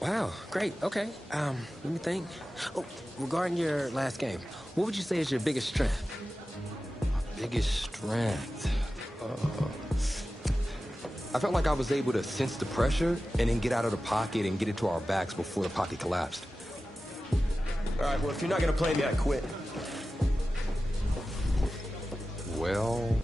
Wow, great. Okay. Let me think. Oh, regarding your last game, what would you say is your biggest strength? Biggest strength. I felt like I was able to sense the pressure and then get out of the pocket and get it to our backs before the pocket collapsed. All right, well, if you're not going to play me, I quit. Well...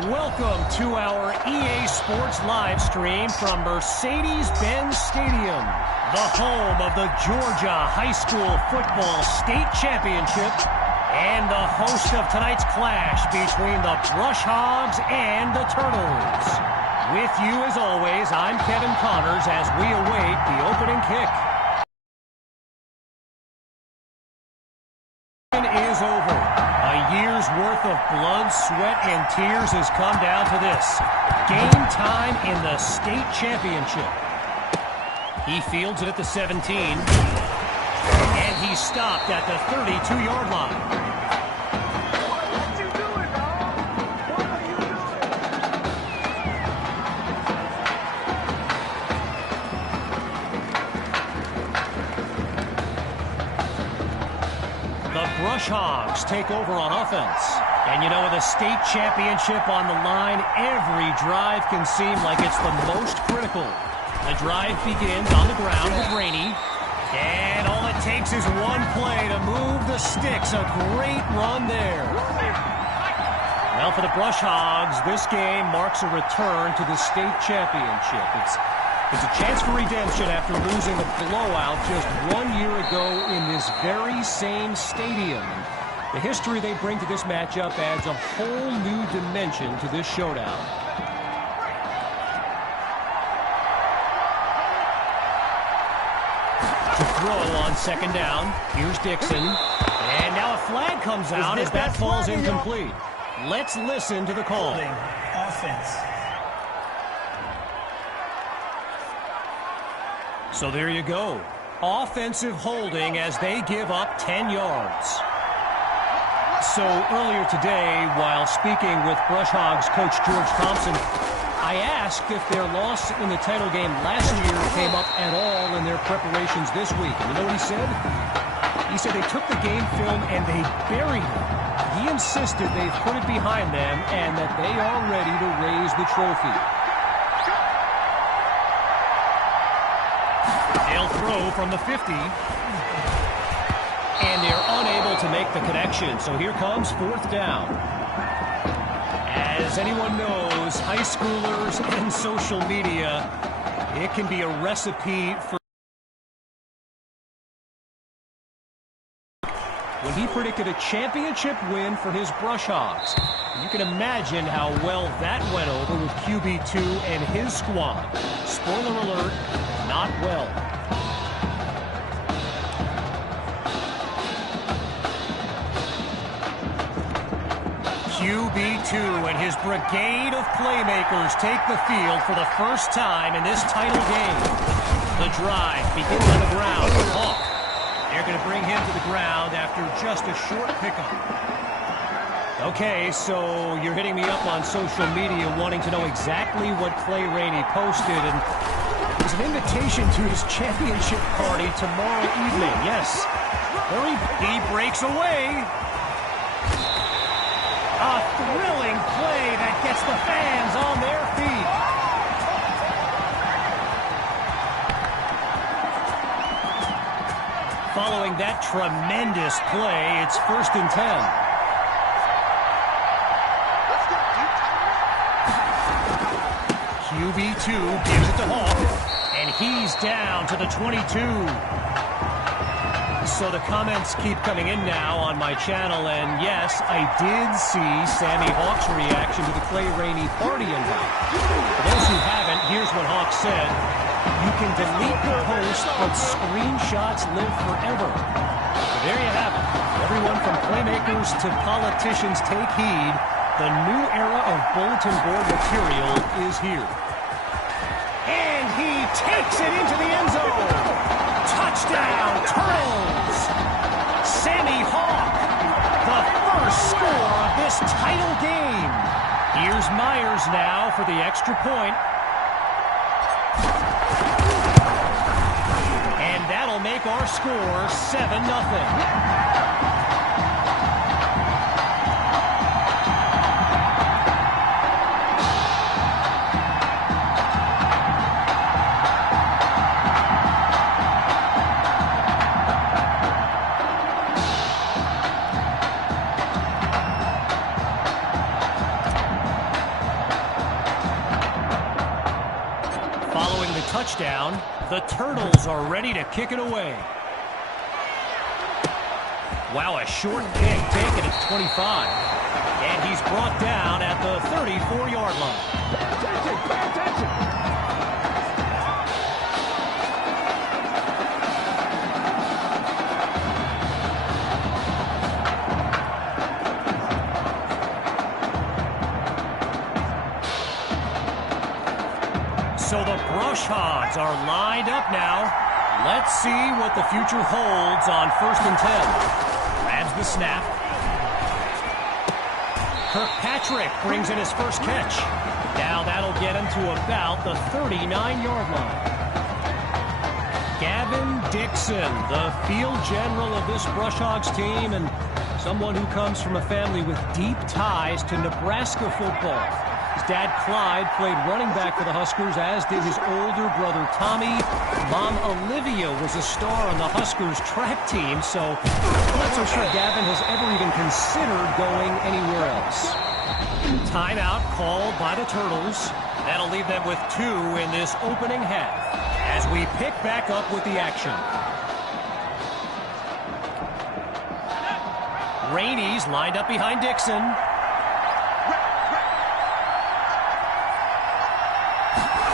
Welcome to our EA Sports live stream from Mercedes-Benz Stadium, the home of the Georgia High School Football State Championship and the host of tonight's clash between the Brush Hogs and the Turtles. With you as always, I'm Kevin Connors as we await the opening kick. Is over. A year's worth of blood, sweat, and tears has come down to this. Game time in the state championship. He fields it at the 17. And he's stopped at the 32-yard line. Brush Hogs take over on offense. And you know, with a state championship on the line, every drive can seem like it's the most critical. The drive begins on the ground with Rainey. And all it takes is one play to move the sticks. A great run there. Well, for the Brush Hogs, this game marks a return to the state championship. It's a chance for redemption after losing a blowout just 1 year ago in this very same stadium. The history they bring to this matchup adds a whole new dimension to this showdown. To throw on second down, here's Dixon. And now a flag comes out as that falls incomplete. Let's listen to the call. Offense. So there you go. Offensive holding as they give up 10 yards. So earlier today, while speaking with Brush Hogs coach George Thompson, I asked if their loss in the title game last year came up at all in their preparations this week. And you know what he said? He said they took the game film and they buried it. He insisted they've put it behind them and that they are ready to raise the trophy. They'll throw from the 50. And they're unable to make the connection. So here comes fourth down. As anyone knows, high schoolers and social media, it can be a recipe for... When he predicted a championship win for his Brush Hogs, you can imagine how well that went over with QB2 and his squad. Spoiler alert, not well. QB2 and his brigade of playmakers take the field for the first time in this title game. The drive begins on the ground with Hawk. They're going to bring him to the ground after just a short pickup. Okay, so you're hitting me up on social media wanting to know exactly what Clay Rainey posted, and it's an invitation to his championship party tomorrow evening. Yes, he breaks away. A thrilling play that gets the fans on their feet. Following that tremendous play, it's 1st and 10. QB2 gives it to Hawk, and he's down to the 22. So the comments keep coming in now on my channel, and yes, I did see Sammy Hawk's reaction to the Clay Rainey party invite. For those who haven't, here's what Hawk quarterback said, "You can delete the post, but screenshots live forever." So there you have it. Everyone from playmakers to politicians take heed. The new era of bulletin board material is here. And he takes it into the end zone. Touchdown, Turtles! Sammy Hawk, the first score of this title game. Here's Myers now for the extra point. And that'll make our score 7-0. Following the touchdown, the Turtles are ready to kick it away. Wow, a short kick taken at 25. And he's brought down at the 34-yard line. Pay attention! So the Brush Hogs are lined up now. Let's see what the future holds on 1st and 10. Grabs the snap. Kirkpatrick brings in his first catch. Now that'll get him to about the 39-yard line. Gavin Dixon, the field general of this Brush Hogs team, and someone who comes from a family with deep ties to Nebraska football. His dad, Clyde, played running back for the Huskers, as did his older brother, Tommy. Mom, Olivia, was a star on the Huskers track team, so I'm not so sure Gavin has ever even considered going anywhere else. Timeout called by the Turtles. That'll leave them with 2 in this opening half as we pick back up with the action. Rainey's lined up behind Dixon.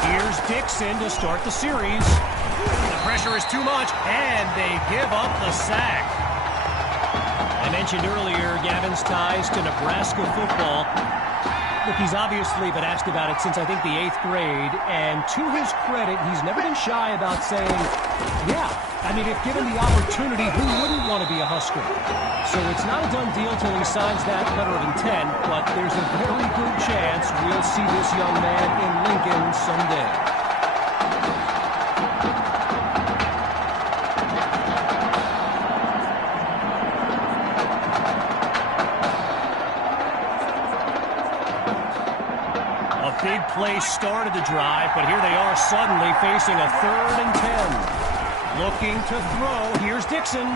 Here's Dixon to start the series. The pressure is too much, and they give up the sack. I mentioned earlier Gavin's ties to Nebraska football. Look, he's obviously been asked about it since, I think, the 8th grade, and to his credit, he's never been shy about saying, yeah, I mean, if given the opportunity, who wouldn't want to be a Husker? So it's not a done deal till he signs that letter of intent, but there's a very good chance we'll see this young man in Lincoln someday. A big play started the drive, but here they are suddenly facing a 3rd and 10. Looking to throw. Here's Dixon.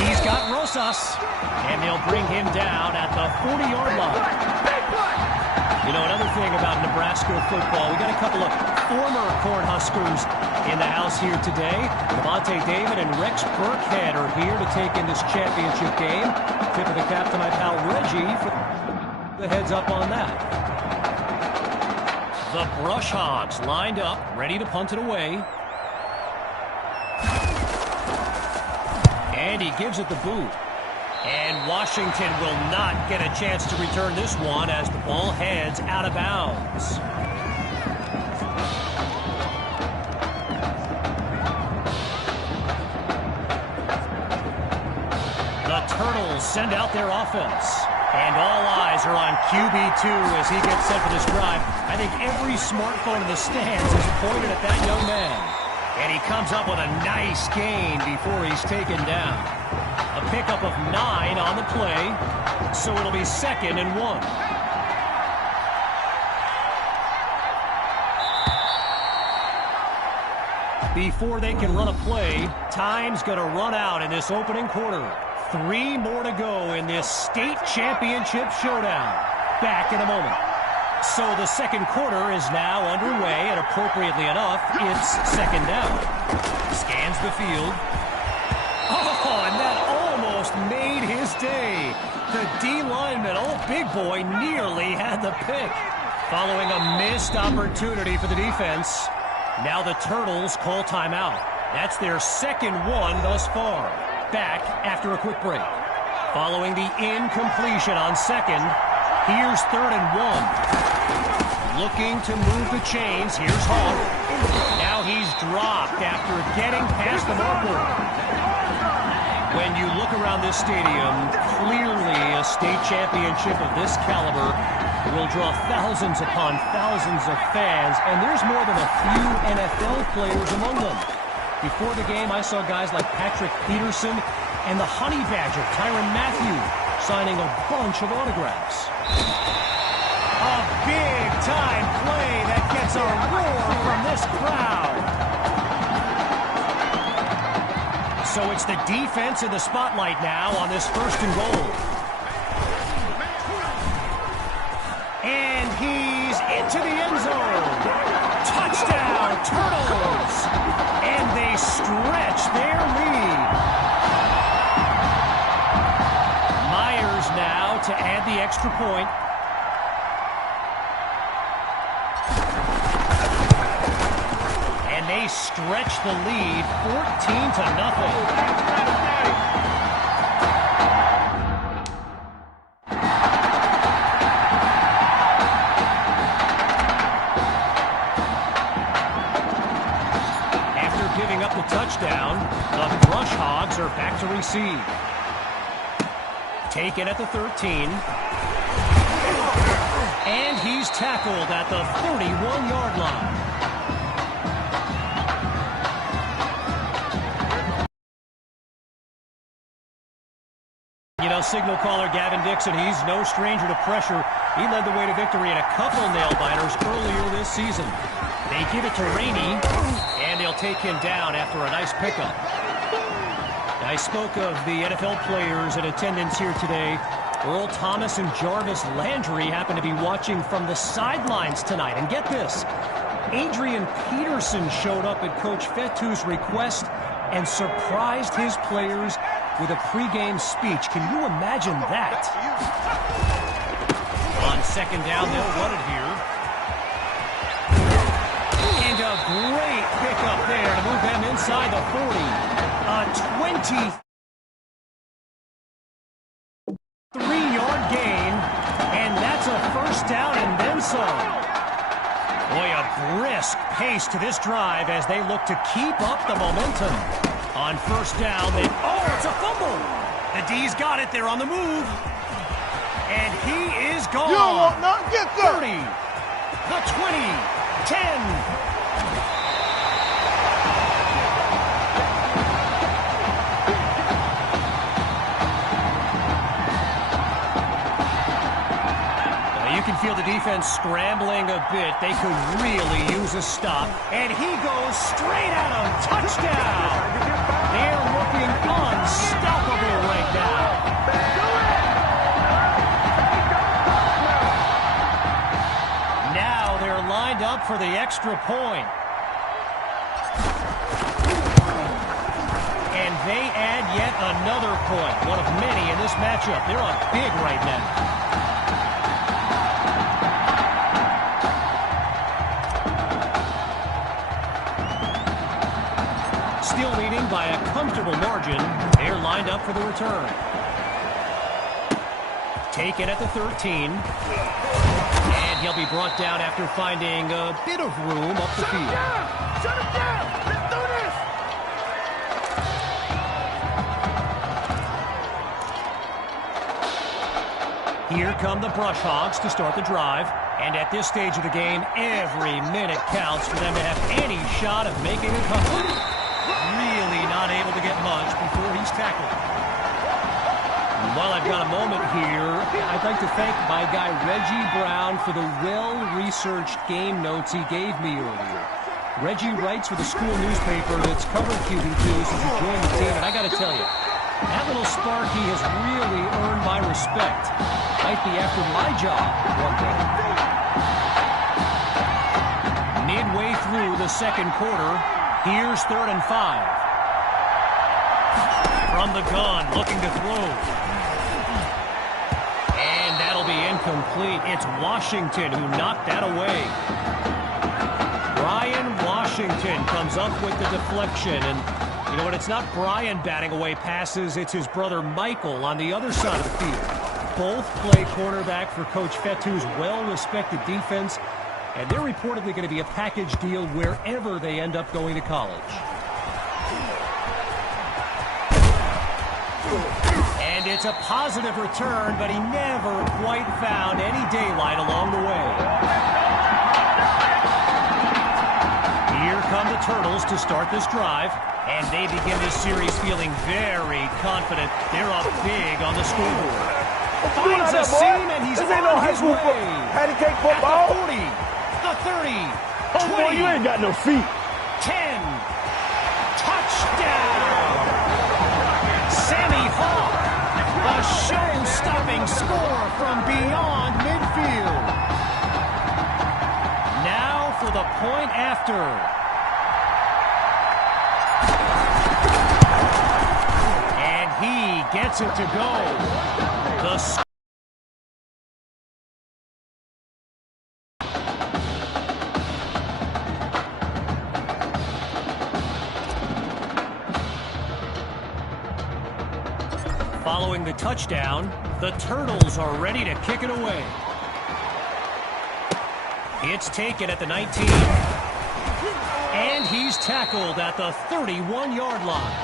He's got Rosas. And they'll bring him down at the 40-yard line. You know, another thing about Nebraska football, we got a couple of former Cornhuskers in the house here today. Devontae David and Rex Burkhead are here to take in this championship game. Tip of the cap to my pal Reggie for the heads up on that. The Brush Hogs lined up, ready to punt it away. And he gives it the boot. And Washington will not get a chance to return this one as the ball heads out of bounds. The Turtles send out their offense. And all eyes are on QB2 as he gets set for this drive. I think every smartphone in the stands is pointed at that young man. And he comes up with a nice gain before he's taken down. A pickup of 9 on the play, so it'll be 2nd and 1. Before they can run a play, time's going to run out in this opening quarter. 3 more to go in this state championship showdown. Back in a moment. So the second quarter is now underway, and appropriately enough, it's 2nd down. Scans the field. Oh, and that almost made his day. The D lineman, old big boy, nearly had the pick. Following a missed opportunity for the defense, Now the Turtles call timeout. That's their second one thus far. Back after a quick break. Following the incompletion on second, here's 3rd and 1. Looking to move the chains. Here's Hall. Now he's dropped after getting past the marker. When you look around this stadium, clearly a state championship of this caliber will draw thousands upon thousands of fans, and there's more than a few NFL players among them. Before the game, I saw guys like Patrick Peterson and the Honey Badger, Tyrann Mathieu, signing a bunch of autographs. A big-time play that gets a roar from this crowd. So it's the defense in the spotlight now on this 1st and goal. And he's into the end zone. Touchdown, Turtles! And they stretch their lead. Myers now to add the extra point. And they stretch the lead 14-0. Touchdown. The Brush Hogs are back to receive. Taken at the 13. And he's tackled at the 31-yard line. You know, signal caller Gavin Dixon, he's no stranger to pressure. He led the way to victory in a couple nail-biters earlier this season. They give it to Rainey, and they'll take him down after a nice pickup. I spoke of the NFL players in attendance here today. Earl Thomas and Jarvis Landry happen to be watching from the sidelines tonight. And get this, Adrian Peterson showed up at Coach Fettu's request and surprised his players with a pregame speech. Can you imagine that? On 2nd down, they'll run it here. And a great pickup there to move them inside the 40. A 23-yard gain, and that's a 1st down and then some. Boy, a brisk pace to this drive as they look to keep up the momentum. On 1st down, it's a fumble. The D's got it. They're on the move. And he is gone. You will not get there. 30, the 20, 10. You can feel the defense scrambling a bit. They could really use a stop. And he goes straight at him. Touchdown! They're looking unstoppable right now. Now they're lined up for the extra point. And they add yet another point. One of many in this matchup. They're up big right now. Still leading by a comfortable margin. They're lined up for the return. Taken at the 13. And he'll be brought down after finding a bit of room up the field. Shut him down! Let's do this! Here come the Brush Hogs to start the drive. And at this stage of the game, every minute counts for them to have any shot of making a comeback. Really not able to get much before he's tackled. And while I've got a moment here, I'd like to thank my guy Reggie Brown for the well-researched game notes he gave me earlier. Reggie writes for the school newspaper that's covered QB2 since he joined the team, and I got to tell you, that little Sparky has really earned my respect. Might be after my job one day. Midway through the 2nd quarter, here's 3rd and 5. From the gun, looking to throw. And that'll be incomplete. It's Washington who knocked that away. Brian Washington. Washington comes up with the deflection. And you know what? It's not Brian batting away passes. It's his brother Michael on the other side of the field. Both play cornerback for Coach Fettu's well-respected defense. And they're reportedly going to be a package deal wherever they end up going to college. And it's a positive return, but he never quite found any daylight along the way. Here come the Turtles to start this drive, and they begin this series feeling very confident. They're up big on the scoreboard. Finds a seam, and he's on his way. Patty cake football. At the 40, the 30, Oh, 20, boy, you ain't got no feet. 10. Touchdown! Sammy Hall. A show-stopping score from beyond midfield. Now for the point after. And he gets it to go. The Following the touchdown, the Turtles are ready to kick it away. It's taken at the 19. And he's tackled at the 31-yard line.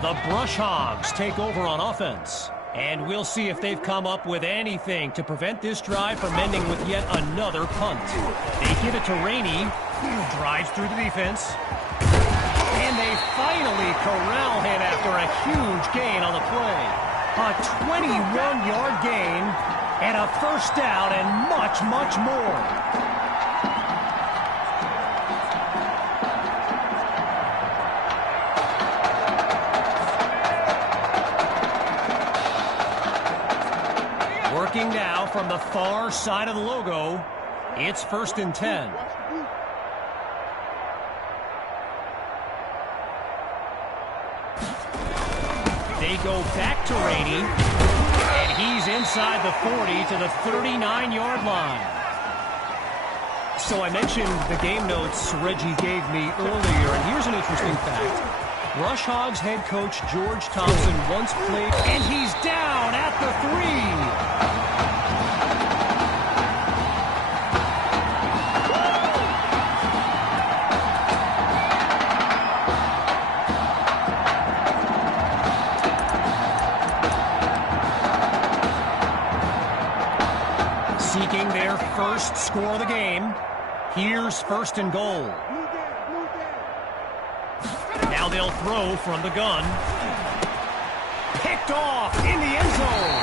The Brush Hogs take over on offense. And we'll see if they've come up with anything to prevent this drive from ending with yet another punt. They give it to Rainey, who drives through the defense. And they finally corral him after a huge gain on the play. A 21-yard gain and a first down and much, much more. Working now from the far side of the logo. It's 1st and 10. They go back to Rainey. And he's inside the 40 to the 39-yard line. So I mentioned the game notes Reggie gave me earlier. And here's an interesting fact. Rush Hogs head coach George Thompson once played, and he's down at the 3. Seeking their first score of the game. Here's 1st and goal. Now they'll throw from the gun. Picked off in the end zone.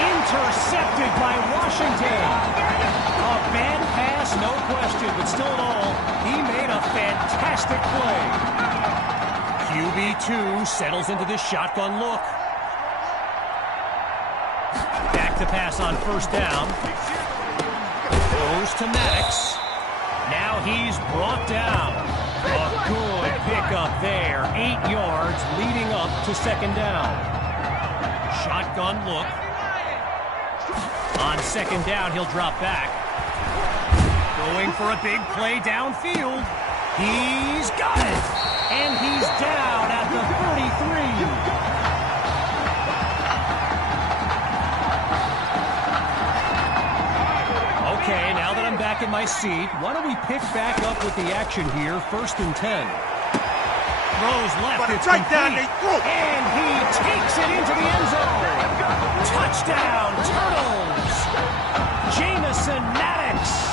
Intercepted by Washington. A bad pass, no question, but still in all, he made a fantastic play. QB2 settles into this shotgun look. Back to pass on 1st down. Goes to Maddox. Now he's brought down. A good pickup there. 8 yards leading up to 2nd down. Shotgun look. On 2nd down, he'll drop back. Going for a big play downfield. He's got it. And he's down at the 33. Okay, now that I'm back in my seat, why don't we pick back up with the action here, 1st and 10. Throws left, it's complete, and he takes it into the end zone. Touchdown, Turtles! Jamison Maddox!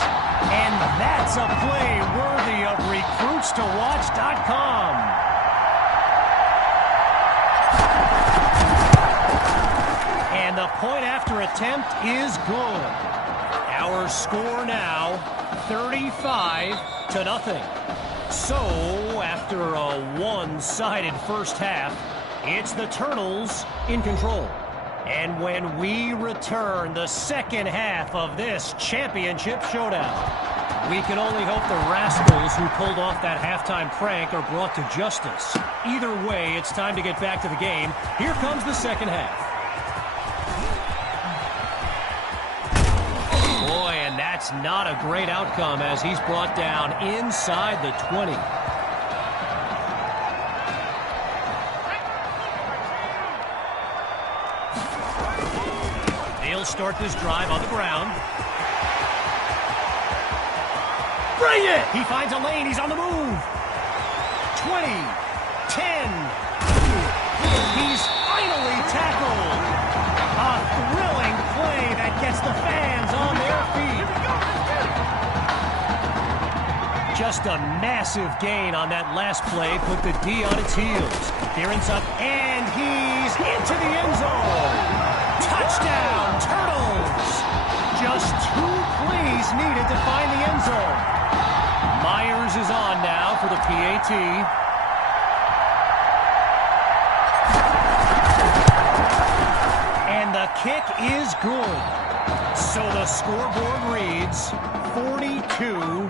And that's a play worthy of RecruitsToWatch.com. And the point after attempt is good. Our score now, 35-0. So, after a one-sided first half, it's the Turtles in control. And when we return the second half of this championship showdown, we can only hope the rascals who pulled off that halftime prank are brought to justice. Either way, it's time to get back to the game. Here comes the second half. That's not a great outcome as he's brought down inside the 20. They'll start this drive on the ground. Bring it! He finds a lane. He's on the move. 20, 10. He's finally tackled. A thrilling play that gets the fans on their feet. Just a massive gain on that last play put the D on its heels. Darren up, and he's into the end zone. Touchdown, Turtles! Just 2 plays needed to find the end zone. Myers is on now for the PAT. And the kick is good. So the scoreboard reads 42-0.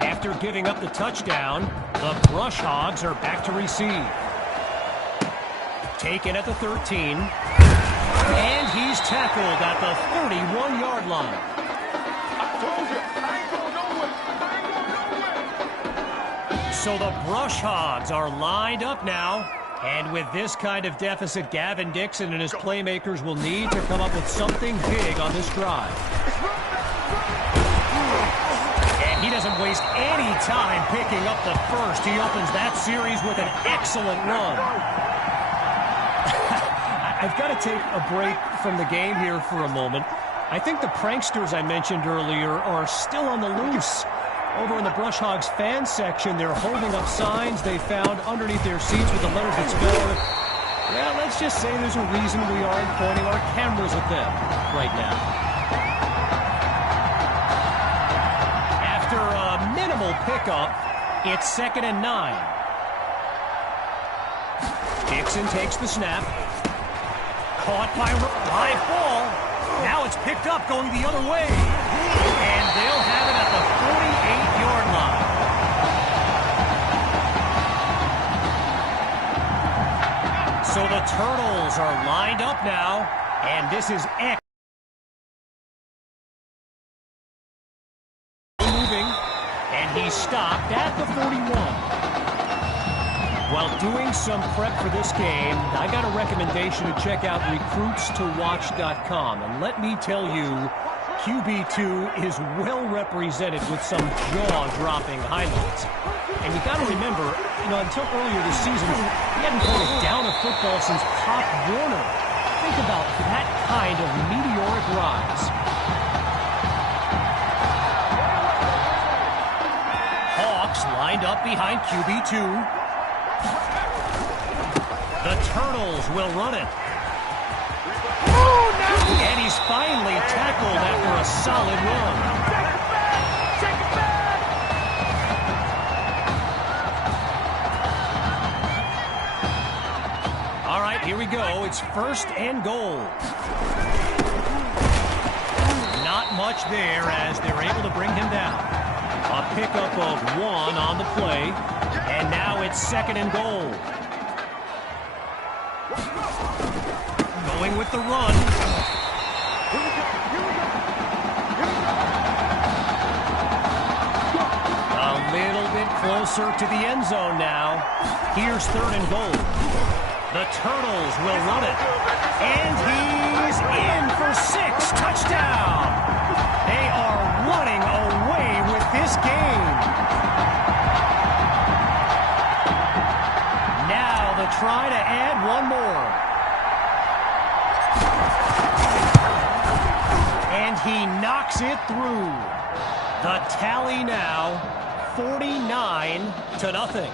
After giving up the touchdown, the Brush Hogs are back to receive. Taken at the 13. And he's tackled at the 31-yard line. So the Brush Hogs are lined up now. And with this kind of deficit, Gavin Dixon and his playmakers will need to come up with something big on this drive. And he doesn't waste any time picking up the first. He opens that series with an excellent run. I've got to take a break from the game here for a moment. I think the pranksters I mentioned earlier are still on the loose. Over in the Brush Hogs fan section, they're holding up signs they found underneath their seats with the letters that spell, well, let's just say there's a reason we aren't pointing our cameras at them right now. After a minimal pickup, it's 2nd and 9. Dixon takes the snap. Caught by live ball. Now it's picked up going the other way. And they'll have it at the 48-yard line. So the Turtles are lined up now. And this is X. Moving. And he's stopped at the 41. While doing some prep for this game, I got a recommendation to check out recruitstowatch.com. And let me tell you, QB2 is well represented with some jaw-dropping highlights. And you got to remember, until earlier this season, he hadn't played a down of football since Pop Warner. Think about that kind of meteoric rise. Hawks lined up behind QB2. The Turtles will run it. And he's finally tackled after a solid run. All right, here we go. It's 1st and goal. Not much there as they're able to bring him down. A pickup of 1 on the play. And now it's 2nd and goal. Going with the run. A little bit closer to the end zone now. Here's 3rd and goal. The Turtles will run it. And he's in for 6. Touchdown. They are running away with this game. Now the try to add one more. And he knocks it through. The tally now, 49-0.